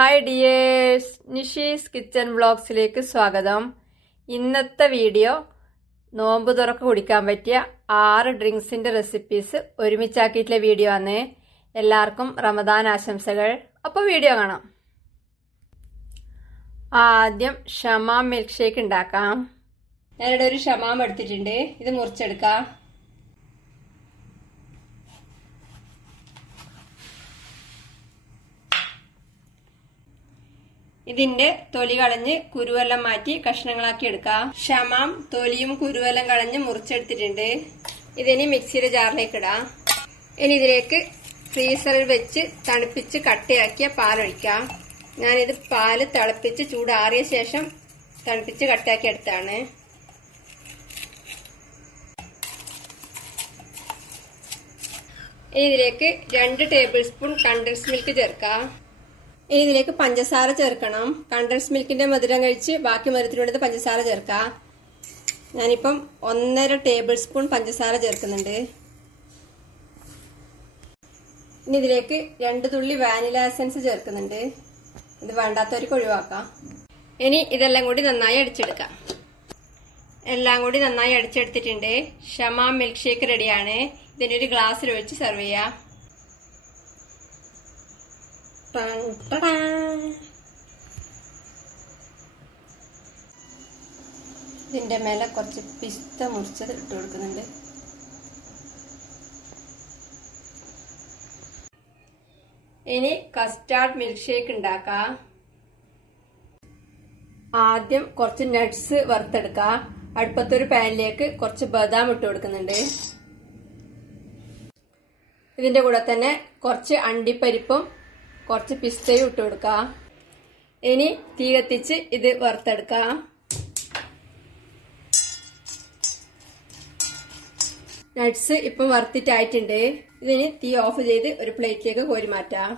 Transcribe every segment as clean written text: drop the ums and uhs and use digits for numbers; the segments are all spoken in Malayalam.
ഹായ് ഡിയേഴ്സ്, നിഷീസ് കിച്ചൺ വ്ളോഗ്സിലേക്ക് സ്വാഗതം. ഇന്നത്തെ വീഡിയോ നോമ്പ് തുറക്ക് കുടിക്കാൻ പറ്റിയ 6 ഡ്രിങ്ക്സിന്റെ റെസിപ്പീസ് ഒരുമിച്ചാക്കിയിട്ടുള്ള വീഡിയോ ആണ്. എല്ലാവർക്കും റമദാൻ ആശംസകൾ. അപ്പോൾ വീഡിയോ കാണാം. ആദ്യം ഷമാം മിൽക്ക് ഷേക്ക് ഉണ്ടാക്കാം. ഞാനിവിടെ ഒരു ഷമാം എടുത്തിട്ടുണ്ട്. ഇത് മുറിച്ചെടുക്കാം. ഇതിന്റെ തൊലി കളഞ്ഞ് കുരുവെല്ലാം മാറ്റി കഷ്ണങ്ങളാക്കി എടുക്കാം. ഷമാം തൊലിയും കുരുവെല്ലാം കളഞ്ഞ് മുറിച്ചെടുത്തിട്ടുണ്ട്. ഇതിനി മിക്സിയുടെ ജാറിലേക്ക് ഇടാം. ഇനി ഇതിലേക്ക് ഫ്രീസറിൽ വെച്ച് തണുപ്പിച്ച് കട്ടയാക്കിയ പാലൊഴിക്കാം. ഞാനിത് പാല് തിളപ്പിച്ച് ചൂടാറിയ ശേഷം തണുപ്പിച്ച് കട്ടയാക്കി എടുത്താണ്. ഇനി ഇതിലേക്ക് 2 ടേബിൾ സ്പൂൺ കണ്ടൻസ് മിൽക്ക് ചേർക്കാം. ഇനി ഇതിലേക്ക് പഞ്ചസാര ചേർക്കണം. കണ്ടൻസ് മിൽക്കിന്റെ മധുരം കഴിച്ച് ബാക്കി മധുരത്തിനുള്ളത് പഞ്ചസാര ചേർക്കാം. ഞാനിപ്പം 1.5 ടേബിൾ സ്പൂൺ പഞ്ചസാര ചേർക്കുന്നുണ്ട്. ഇനി ഇതിലേക്ക് 2 തുള്ളി വാനില എസൻസ് ചേർക്കുന്നുണ്ട്. ഇത് വേണ്ടാത്തവർക്ക് ഒഴിവാക്കാം. ഇനി ഇതെല്ലാം കൂടി നന്നായി അടിച്ചെടുക്കാം. എല്ലാം കൂടി നന്നായി അടിച്ചെടുത്തിട്ടുണ്ട്. ഷമാം മിൽക്ക് ഷേക്ക് റെഡിയാണ്. ഇതിനൊരു ഗ്ലാസ്സിൽ ഒഴിച്ച് സെർവ് ചെയ്യാം. ഇതിന്റെ മേലെ കുറച്ച് പിസ്ത മുറിച്ചത് ഇട്ട് കൊടുക്കുന്നുണ്ട്. ഇനി കസ്റ്റാർഡ് മിൽക്ക് ഷേക്ക് ഉണ്ടാക്കാം. ആദ്യം കുറച്ച് നട്ട്സ് വറുത്തെടുക്കാം. അടുപ്പത്തൊരു പാനിലേക്ക് കുറച്ച് ബദാം ഇട്ട് കൊടുക്കുന്നുണ്ട്. ഇതിന്റെ കൂടെ തന്നെ കുറച്ച് അണ്ടിപ്പരിപ്പും കുറച്ച് പിസ്തയും ഇട്ട് കൊടുക്കാം. ഇനി തീ കത്തിച്ച് ഇത് വറുത്തെടുക്കാം. നട്ട്സ് ഇപ്പം വറുത്തിട്ടായിട്ടുണ്ട്. ഇതിന് തീ ഓഫ് ചെയ്ത് ഒരു പ്ലേറ്റിലേക്ക് കോരി മാറ്റാം.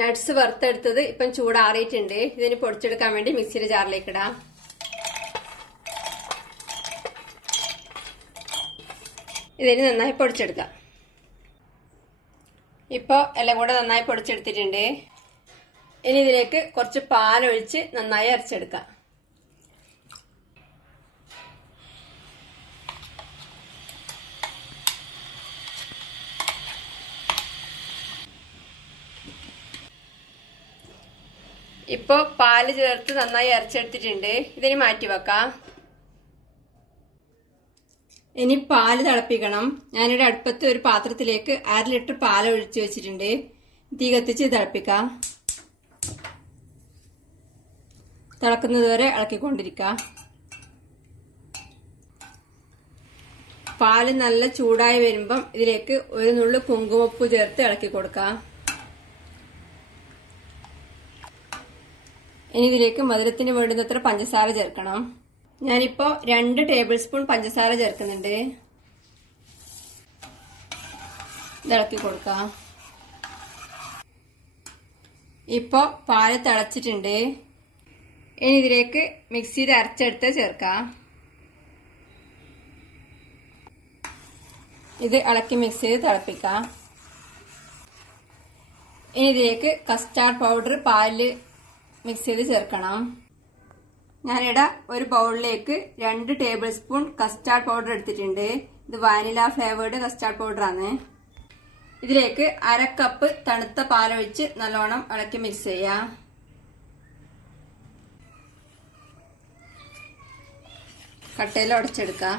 നട്ട്സ് വറുത്തെടുത്തത് ഇപ്പം ചൂടാറിയിട്ടുണ്ട്. ഇതിന് പൊടിച്ചെടുക്കാൻ വേണ്ടി മിക്സിയുടെ ജാറിലേക്ക് ഇടാം. ഇതിന് നന്നായി പൊടിച്ചെടുക്കാം. ഇപ്പോൾ എല്ലാം കൂടെ നന്നായി പൊടിച്ചെടുത്തിട്ടുണ്ട്. ഇനി ഇതിലേക്ക് കുറച്ച് പാലൊഴിച്ച് നന്നായി അരച്ചെടുക്കാം. ഇപ്പോൾ പാല് ചേർത്ത് നന്നായി അരച്ചെടുത്തിട്ടുണ്ട്. ഇതിന് മാറ്റി വെക്കാം. ഇനി പാല് തിളപ്പിക്കണം. ഞാനിവിടെ അടുപ്പത്ത് ഒരു പാത്രത്തിലേക്ക് 1/2 ലിറ്റർ പാൽ ഒഴിച്ചു വെച്ചിട്ടുണ്ട്. തീ കത്തിച്ച് തിളപ്പിക്കാം. തിളക്കുന്നത് വരെ ഇളക്കിക്കൊണ്ടിരിക്കാം. പാല് നല്ല ചൂടായി വരുമ്പം ഇതിലേക്ക് ഒരു നുള്ളു കുങ്കുമപ്പൂ ചേർത്ത് ഇളക്കി കൊടുക്കാം. ഇനി ഇതിലേക്ക് മധുരത്തിന് വേണ്ടുന്നത്ര പഞ്ചസാര ചേർക്കണം. ഞാനിപ്പോ 2 ടേബിൾ സ്പൂൺ പഞ്ചസാര ചേർക്കുന്നുണ്ട്. ഇളക്കി കൊടുക്കാം. ഇപ്പോ പാല് തിളച്ചിട്ടുണ്ട്. ഇനി ഇതിലേക്ക് മിക്സിയിൽ അരച്ചെടുത്ത് ചേർക്കാം. ഇത് ഇളക്കി മിക്സ് ചെയ്ത് തിളപ്പിക്കാം. ഇനി ഇതിലേക്ക് കസ്റ്റാർഡ് പൗഡർ പാലിൽ മിക്സ് ചെയ്ത് ചേർക്കണം. ഞാനിവിടെ ഒരു ബൗളിലേക്ക് 2 ടേബിൾ സ്പൂൺ കസ്റ്റാർഡ് പൗഡർ എടുത്തിട്ടുണ്ട്. ഇത് വാനില ഫ്ലേവേർഡ് കസ്റ്റാർഡ് പൗഡർ ആണ്. ഇതിലേക്ക് 1/2 കപ്പ് തണുത്ത പാലൊഴിച്ച് നല്ലോണം ഇളക്കി മിക്സ് ചെയ്യാം. കട്ടയിൽ ഉടച്ചെടുക്കാം.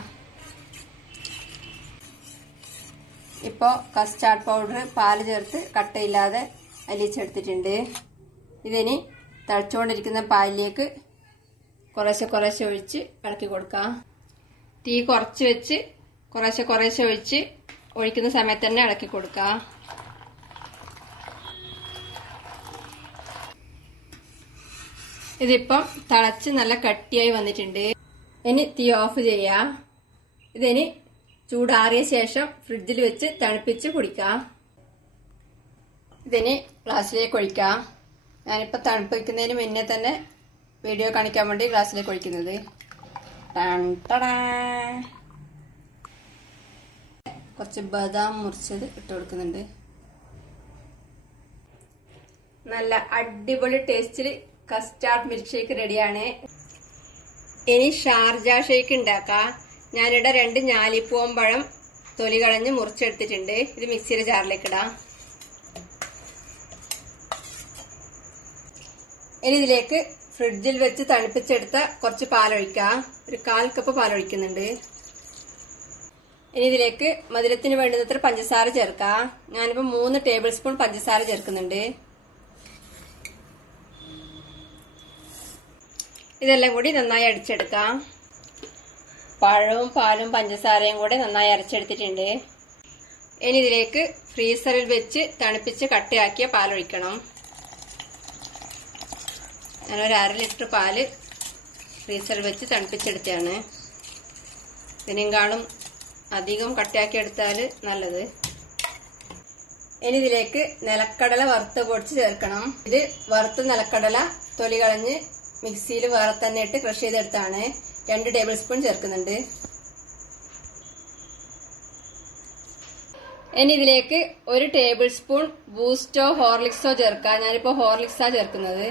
ഇപ്പോൾ കസ്റ്റാർഡ് പൗഡർ പാല് ചേർത്ത് കട്ടയില്ലാതെ അലിയിച്ചെടുത്തിട്ടുണ്ട്. ഇതിനി തിളച്ചുകൊണ്ടിരിക്കുന്ന പാലിലേക്ക് കുറേശ്ശെ ഒഴിച്ച് ഇളക്കി കൊടുക്കാം. തീ കുറച്ച് വെച്ച് കുറേശ്ശെ ഒഴിച്ച് ഒഴിക്കുന്ന സമയത്ത് തന്നെ ഇളക്കി കൊടുക്കാം. ഇതിപ്പം തിളച്ച് നല്ല കട്ടിയായി വന്നിട്ടുണ്ട്. ഇനി തീ ഓഫ് ചെയ്യാം. ഇതിനി ചൂടാറിയ ശേഷം ഫ്രിഡ്ജിൽ വെച്ച് തണുപ്പിച്ച് കുടിക്കാം. ഇതിനി ഗ്ലാസ്സിലേക്ക് ഒഴിക്കാം. ഞാനിപ്പോൾ തണുപ്പിക്കുന്നതിന് മുന്നേ തന്നെ വീഡിയോ കാണിക്കാൻ വേണ്ടി ഗ്ലാസ്സിലേക്ക് ഒഴിക്കുന്നത്. കുറച്ച് ബദാം മുറിച്ചത് ഇട്ട് കൊടുക്കുന്നുണ്ട്. നല്ല അടിപൊളി ടേസ്റ്റിൽ കസ്റ്റാർഡ് മിൽക്ക് ഷേക്ക് റെഡിയാണ്. ഇനി ഷാർജ ഷേക്ക് ഉണ്ടാക്കാം. ഞാനിവിടെ 2 ഞാലിപ്പൂവൻ തൊലി കളഞ്ഞ് മുറിച്ചെടുത്തിട്ടുണ്ട്. ഇത് മിക്സിയുടെ ജാറിലേക്ക് ഇടാം. ഇനി ഇതിലേക്ക് ഫ്രിഡ്ജിൽ വെച്ച് തണുപ്പിച്ചെടുത്ത കുറച്ച് പാലൊഴിക്കാം. ഒരു 1/4 കപ്പ് പാലൊഴിക്കുന്നുണ്ട്. ഇനി ഇതിലേക്ക് മധുരത്തിന് വേണ്ടുന്നത്ര പഞ്ചസാര ചേർക്കാം. ഞാനിപ്പോ 3 ടേബിൾ സ്പൂൺ പഞ്ചസാര ചേർക്കുന്നുണ്ട്. ഇതെല്ലാം കൂടി നന്നായി അടിച്ചെടുക്കാം. പഴവും പാലും പഞ്ചസാരയും കൂടെ നന്നായി അരച്ചെടുത്തിട്ടുണ്ട്. ഇനി ഇതിലേക്ക് ഫ്രീസറിൽ വെച്ച് തണുപ്പിച്ച് കട്ടിയാക്കിയ പാലൊഴിക്കണം. ഞാനൊരു 1/2 ലിറ്റർ പാല് ഫ്രീസറിൽ വെച്ച് തണുപ്പിച്ചെടുത്തതാണ്. ഇതിനെക്കാളും അധികം കട്ടിയാക്കി എടുത്താൽ നല്ലത്. ഇനി ഇതിലേക്ക് നിലക്കടല വറുത്ത് പൊടിച്ച് ചേർക്കണം. ഇത് വറുത്ത നിലക്കടല തൊലി കളഞ്ഞ് മിക്സിയിൽ വേറെ തന്നെ ഇട്ട് ക്രഷ് ചെയ്തെടുത്താണ്. 2 ടേബിൾ സ്പൂൺ ചേർക്കുന്നുണ്ട്. ഇനി ഇതിലേക്ക് 1 ടേബിൾ സ്പൂൺ ബൂസ്റ്റോ ഹോർലിക്സോ ചേർക്കാം. ഞാനിപ്പോ ഹോർലിക്സാ ചേർക്കുന്നത്.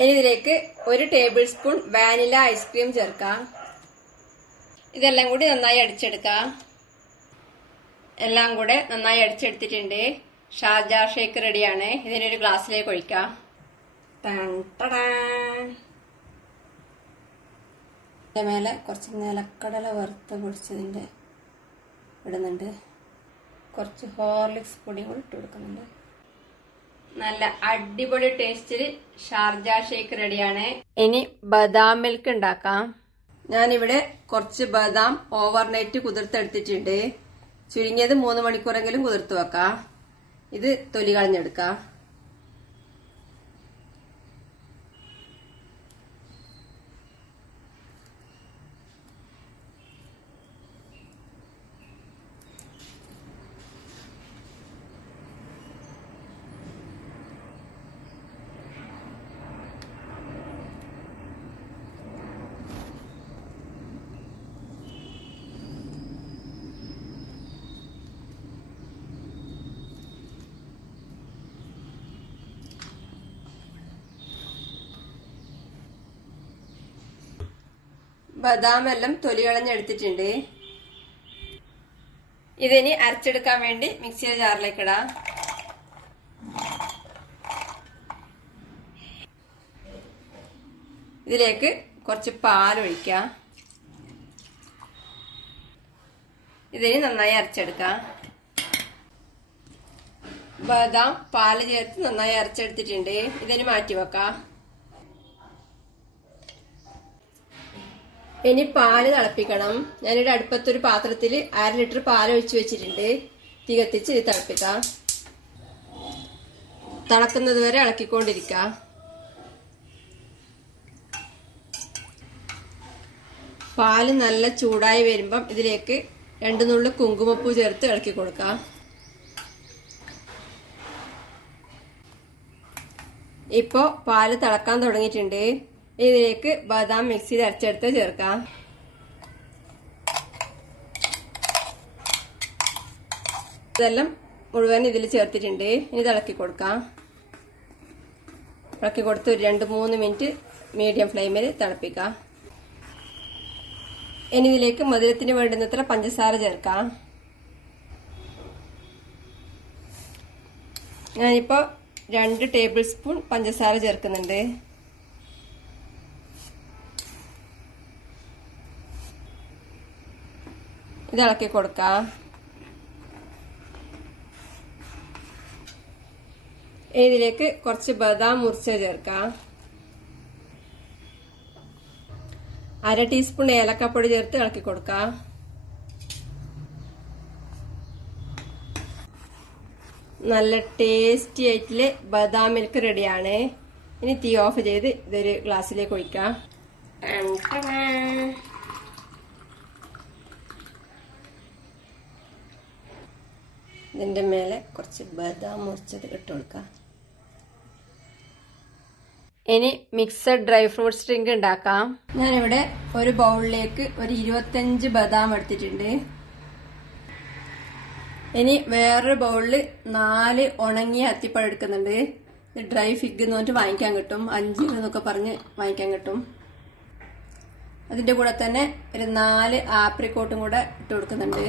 ഇനി ഇതിലേക്ക് 1 ടേബിൾ സ്പൂൺ വാനില ഐസ്ക്രീം ചേർക്കാം. ഇതെല്ലാം കൂടി നന്നായി അടിച്ചെടുക്കാം. എല്ലാം കൂടെ നന്നായി അടിച്ചെടുത്തിട്ടുണ്ട്. ഷാർജ ഷേക്ക് റെഡിയാണ്. ഇതിനൊരു ഗ്ലാസ്സിലേക്ക് ഒഴിക്കാം. ഇതിന്റെ മേലെ കുറച്ച് നിലക്കടല വറുത്ത് പൊടിച്ചതിന്റെ ഇടുന്നുണ്ട്. കുറച്ച് ഹോർലിക്സ് പൊടി കൂടി ഇട്ട് കൊടുക്കുന്നുണ്ട്. നല്ല അടിപൊളി ടേസ്റ്റിൽ ഷാർജ ഷേക്ക് റെഡിയാണ്. ഇനി ബദാം മിൽക്ക് ഉണ്ടാക്കാം. ഞാനിവിടെ കുറച്ച് ബദാം ഓവർനൈറ്റ് കുതിർത്തെടുത്തിട്ടുണ്ട്. ചുരുങ്ങിയത് 3 മണിക്കൂറെങ്കിലും കുതിർത്ത് വെക്കാം. ഇത് തൊലി കളഞ്ഞെടുക്കാം. ബദാം എല്ലാം തൊലി കളഞ്ഞെടുത്തിട്ടുണ്ട്. ഇതിനി അരച്ചെടുക്കാൻ വേണ്ടി മിക്സിയുടെ ജാറിലേക്ക് ഇടാം. ഇതിലേക്ക് കുറച്ച് പാലൊഴിക്കാം. ഇതിനി നന്നായി അരച്ചെടുക്കാം. ബദാം പാല് ചേർത്ത് നന്നായി അരച്ചെടുത്തിട്ടുണ്ട്. ഇതിനി മാറ്റി വെക്കാം. ഇനി പാല് തിളപ്പിക്കണം. ഞാനിവിടെ അടുപ്പത്തൊരു പാത്രത്തിൽ 1/2 ലിറ്റർ പാൽ ഒഴിച്ചു വെച്ചിട്ടുണ്ട്. തീ കത്തിച്ച് ഇത് തിളപ്പിക്കാം. തിളക്കുന്നത് വരെ ഇളക്കിക്കൊണ്ടിരിക്കാം. പാല് നല്ല ചൂടായി വരുമ്പം ഇതിലേക്ക് 2 നുള്ളു കുങ്കുമപ്പൂ ചേർത്ത് ഇളക്കി കൊടുക്കാം. ഇപ്പോ പാല് തിളക്കാൻ തുടങ്ങിയിട്ടുണ്ട്. ഇതിലേക്ക് ബദാം മിക്സിയിൽ അരച്ചെടുത്ത് ചേർക്കാം. ഇതെല്ലാം മുഴുവൻ ഇതിൽ ചേർത്തിട്ടുണ്ട്. ഇനി ഇളക്കി കൊടുക്കാം. ഇളക്കി കൊടുത്ത് ഒരു 2-3 മിനിറ്റ് മീഡിയം ഫ്ലെയിമിൽ തിളപ്പിക്കാം. ഇനി ഇതിലേക്ക് മധുരത്തിന് വേണ്ടുന്നത്ര പഞ്ചസാര ചേർക്കാം. ഞാനിപ്പോ 2 ടേബിൾ സ്പൂൺ പഞ്ചസാര ചേർക്കുന്നുണ്ട്. ഇത് ഇളക്കി കൊടുക്കാം. ഇതിലേക്ക് കുറച്ച് ബദാം മുറിച്ച് ചേർക്കാം. 1/2 ടീസ്പൂൺ ഏലക്കപ്പൊടി ചേർത്ത് ഇളക്കി കൊടുക്കാം. നല്ല ടേസ്റ്റി ആയിട്ടുള്ള ബദാം മിൽക്ക് റെഡിയാണ്. ഇനി തീ ഓഫ് ചെയ്ത് ഇതൊരു ഗ്ലാസ്സിലേക്ക് ഒഴിക്കാം. ഇതിന്റെ മേലെ കുറച്ച് ബദാം മുറിച്ചത് ഇട്ട് കൊടുക്കാം. ഇനി മിക്സഡ് ഡ്രൈ ഫ്രൂട്ട്സ് ഡ്രിങ്ക് ഉണ്ടാക്കാം. ഞാനിവിടെ ഒരു ബൗളിലേക്ക് ഒരു 25 ബദാം എടുത്തിട്ടുണ്ട്. ഇനി വേറൊരു ബൗളിൽ 4 ഉണങ്ങിയ അത്തിപ്പഴം എടുക്കുന്നുണ്ട്. ഇത് ഡ്രൈ ഫിഗ് എന്ന് പറഞ്ഞിട്ട് വാങ്ങിക്കാൻ കിട്ടും, 5 എന്നൊക്കെ പറഞ്ഞ് വാങ്ങിക്കാൻ കിട്ടും. അതിന്റെ കൂടെ തന്നെ ഒരു 4 ആപ്രിക്കോട്ടും കൂടെ ഇട്ട് കൊടുക്കുന്നുണ്ട്.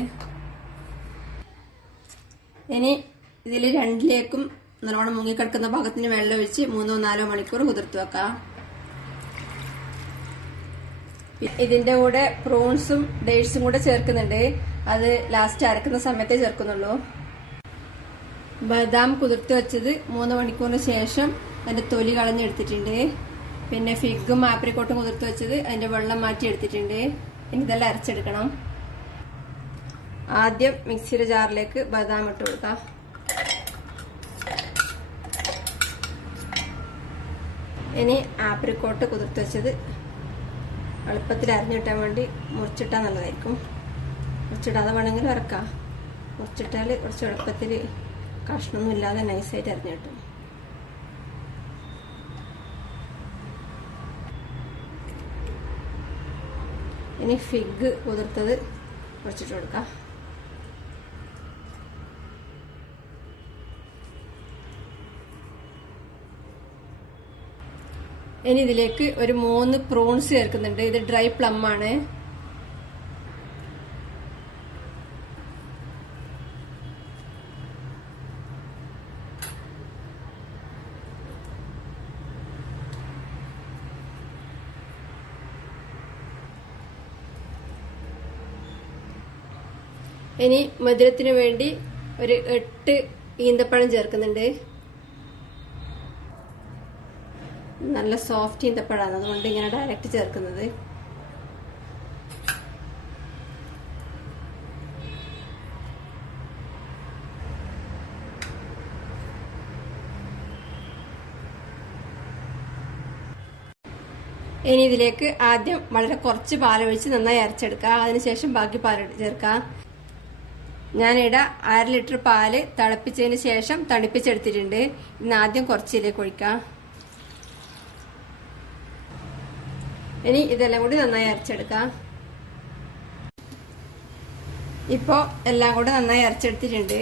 ഇനി ഇതിൽ രണ്ടിലേക്കും നല്ലോണം മുങ്ങിക്കിടക്കുന്ന ഭാഗത്തിന് വെള്ളം ഒഴിച്ച് 3-4 മണിക്കൂർ കുതിർത്ത് വെക്കാം. ഇതിന്റെ കൂടെ പ്രോൺസും ഡേറ്റ്സും കൂടെ ചേർക്കുന്നുണ്ട്. അത് ലാസ്റ്റ് അരക്കുന്ന സമയത്തേ ചേർക്കുന്നുള്ളൂ. ബദാം കുതിർത്ത് വെച്ചത് 3 മണിക്കൂറിന് ശേഷം അതിന്റെ തൊലി കളഞ്ഞെടുത്തിട്ടുണ്ട്. പിന്നെ ഫിഗും ആപ്രിക്കോട്ടും കുതിർത്ത് വെച്ചത് അതിന്റെ വെള്ളം മാറ്റി എടുത്തിട്ടുണ്ട്. ഇനി ഇതെല്ലാം അരച്ചെടുക്കണം. ആദ്യം മിക്സിയുടെ ജാറിലേക്ക് ബദാം ഇട്ട് കൊടുക്കാം. ഇനി ആപ്രിക്കോട്ട് കുതിർത്ത് വെച്ചത് എളുപ്പത്തിൽ അരിഞ്ഞു കിട്ടാൻ വേണ്ടി മുറിച്ചിട്ടാൽ നല്ലതായിരിക്കും. മുറിച്ചിടാതെ വേണമെങ്കിൽ ഇറക്കാം. മുറിച്ചിട്ടാൽ കുറച്ച് എളുപ്പത്തിൽ കഷ്ണമൊന്നും ഇല്ലാതെ നൈസായിട്ട് അരിഞ്ഞു കിട്ടും. ഇനി ഫിഗ് കുതിർത്തത് കുറച്ചിട്ട് കൊടുക്കാം. ഇനി ഇതിലേക്ക് ഒരു 3 പ്രോൺസ് ചേർക്കുന്നുണ്ട്. ഇത് ഡ്രൈ പ്ലം ആണ്. ഇനി മധുരത്തിന് വേണ്ടി ഒരു 8 ഈന്തപ്പഴം ചേർക്കുന്നുണ്ട്. നല്ല സോഫ്റ്റ് ഈന്തപ്പഴമാണ്, അതുകൊണ്ട് ഇങ്ങനെ ഡയറക്റ്റ് ചേർക്കുന്നത്. ഇനി ഇതിലേക്ക് ആദ്യം വളരെ കുറച്ച് പാലൊഴിച്ച് നന്നായി അരച്ചെടുക്കുക. അതിനുശേഷം ബാക്കി പാൽ ചേർക്കാം. ഞാനിവിടെ 1/2 ലിറ്റർ പാല് തിളപ്പിച്ചതിന് ശേഷം തണുപ്പിച്ചെടുത്തിട്ടുണ്ട്. ഇന്ന് ആദ്യം കുറച്ചിലേക്ക് ഒഴിക്കാം. ഇനി ഇതെല്ലാം കൂടി നന്നായി അരച്ചെടുക്കാം. ഇപ്പോൾ എല്ലാം കൂടെ നന്നായി അരച്ചെടുത്തിട്ടുണ്ട്.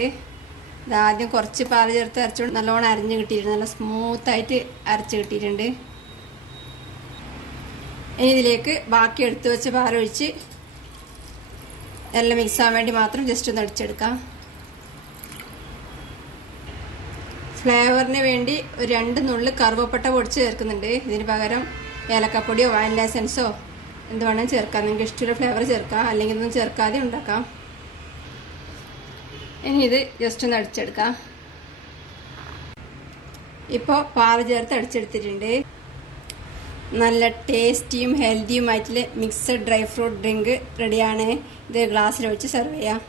ഇതാദ്യം കുറച്ച് പാല് ചേർത്ത് അരച്ചുകൊണ്ട് നല്ലോണം അരഞ്ഞ് കിട്ടിയിട്ടുണ്ട്. നല്ല സ്മൂത്തായിട്ട് അരച്ച് കിട്ടിയിട്ടുണ്ട്. ഇനി ഇതിലേക്ക് ബാക്കി എടുത്തു വെച്ച പാലൊഴിച്ച് എല്ലാം മിക്സ് ആവാൻ വേണ്ടി മാത്രം ജസ്റ്റ് ഒന്ന് അടിച്ചെടുക്കാം. ഫ്ലേവറിന് വേണ്ടി ഒരു 2 നുള്ള് കറുവപ്പട്ട പൊടിച്ച് ചേർക്കുന്നുണ്ട്. ഇതിന് പകരം ഏലക്കപ്പൊടിയോ വാനില എസൻസോ എന്ത് വേണമെങ്കിലും ചേർക്കാം. നിങ്ങൾക്ക് ഇഷ്ടമുള്ള ഫ്ലേവർ ചേർക്കാം, അല്ലെങ്കിൽ ഒന്നും ചേർക്കാതെ ഉണ്ടാക്കാം. ഇനി ഇത് ജസ്റ്റ് ഒന്ന് അടിച്ചെടുക്കാം. ഇപ്പോൾ പാല് ചേർത്ത് അടിച്ചെടുത്തിട്ടുണ്ട്. നല്ല ടേസ്റ്റിയും ഹെൽത്തിയുമായിട്ടുള്ള മിക്സഡ് ഡ്രൈ ഫ്രൂട്ട് ഡ്രിങ്ക് റെഡിയാണ്. ഇത് ഗ്ലാസ്സിൽ വെച്ച് സെർവ് ചെയ്യാം.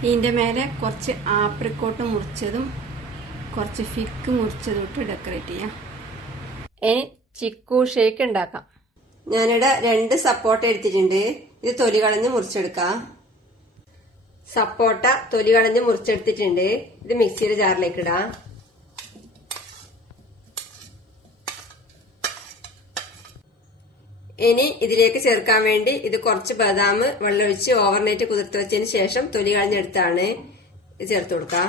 ഇതിൻ്റെ മേലെ കുറച്ച് ആപ്രിക്കോട്ട് മുറിച്ചതും കുറച്ച് ഫിഗ് മുറിച്ചതും ഇട്ട് ഡെക്കറേറ്റ് ചെയ്യാം. ഇനി ചിക്കു ഷേക്ക് ഉണ്ടാക്കാം. ഞാനിവിടെ 2 സപ്പോട്ട എടുത്തിട്ടുണ്ട്. ഇത് തൊലി കളഞ്ഞ് മുറിച്ചെടുക്കാം. സപ്പോട്ട തൊലി കളഞ്ഞ് മുറിച്ചെടുത്തിട്ടുണ്ട്. ഇത് മിക്സിയുടെ ജാറിലേക്ക് ഇടാം. ഇനി ഇതിലേക്ക് ചേർക്കാൻ വേണ്ടി ഇത് കുറച്ച് ബദാം വെള്ളമൊഴിച്ച് ഓവർനൈറ്റ് കുതിർത്ത് വെച്ചതിന് ശേഷം തൊലി കളഞ്ഞെടുത്താണ്. ഇത് ചേർത്ത് കൊടുക്കാം.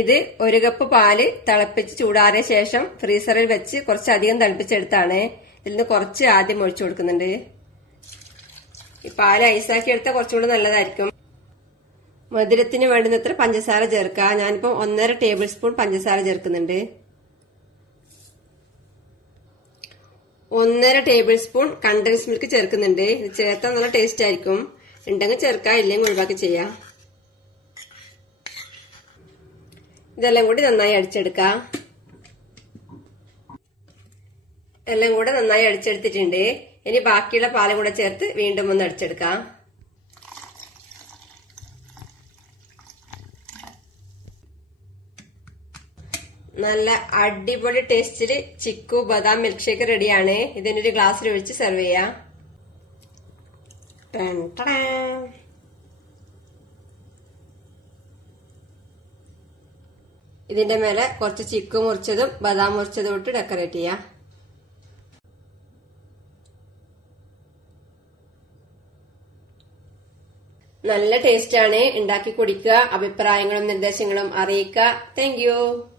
ഇത് 1 കപ്പ് പാല് തിളപ്പിച്ച് ചൂടാറിയ ശേഷം ഫ്രീസറിൽ വെച്ച് കുറച്ചധികം തിളപ്പിച്ചെടുത്താണ്. ഇതിൽ നിന്ന് കുറച്ച് ആദ്യം ഒഴിച്ചു കൊടുക്കുന്നുണ്ട്. ഈ പാല് ഐസാക്കി എടുത്താൽ കുറച്ചുകൂടെ നല്ലതായിരിക്കും. മധുരത്തിന് വേണ്ടുന്നത്ര പഞ്ചസാര ചേർക്കുക. ഞാനിപ്പോ 1.5 ടേബിൾ സ്പൂൺ പഞ്ചസാര ചേർക്കുന്നുണ്ട്. 1.5 ടേബിൾ സ്പൂൺ കണ്ടൻസ് മിൽക്ക് ചേർക്കുന്നുണ്ട്. ഇത് ചേർത്താൽ നല്ല ടേസ്റ്റ് ആയിരിക്കും. ഉണ്ടെങ്കിൽ ചേർക്കാം, ഇല്ലെങ്കിൽ ഒഴിവാക്കി ചെയ്യാം. ഇതെല്ലാം കൂടി നന്നായി അടിച്ചെടുക്കാം. എല്ലാം കൂടെ നന്നായി അടിച്ചെടുത്തിട്ടുണ്ട്. ഇനി ബാക്കിയുള്ള പാലും കൂടെ ചേർത്ത് വീണ്ടും ഒന്ന് അടിച്ചെടുക്കാം. നല്ല അടിപൊളി ടേസ്റ്റില് ചിക്കു ബദാം മിൽക്ക് ഷേക്ക് റെഡിയാണ്. ഇതിനൊരു ഗ്ലാസ്സിൽ ഒഴിച്ച് സെർവ് ചെയ്യാം. ഇതിന്റെ മേലെ കുറച്ച് ചിക്കു മുറിച്ചതും ബദാം മുറിച്ചതും ഇട്ട് ഡെക്കറേറ്റ് ചെയ്യാം. നല്ല ടേസ്റ്റ് ആണ്. ഉണ്ടാക്കി കുടിക്കുക. അഭിപ്രായങ്ങളും നിർദ്ദേശങ്ങളും അറിയിക്കുക. Thank you.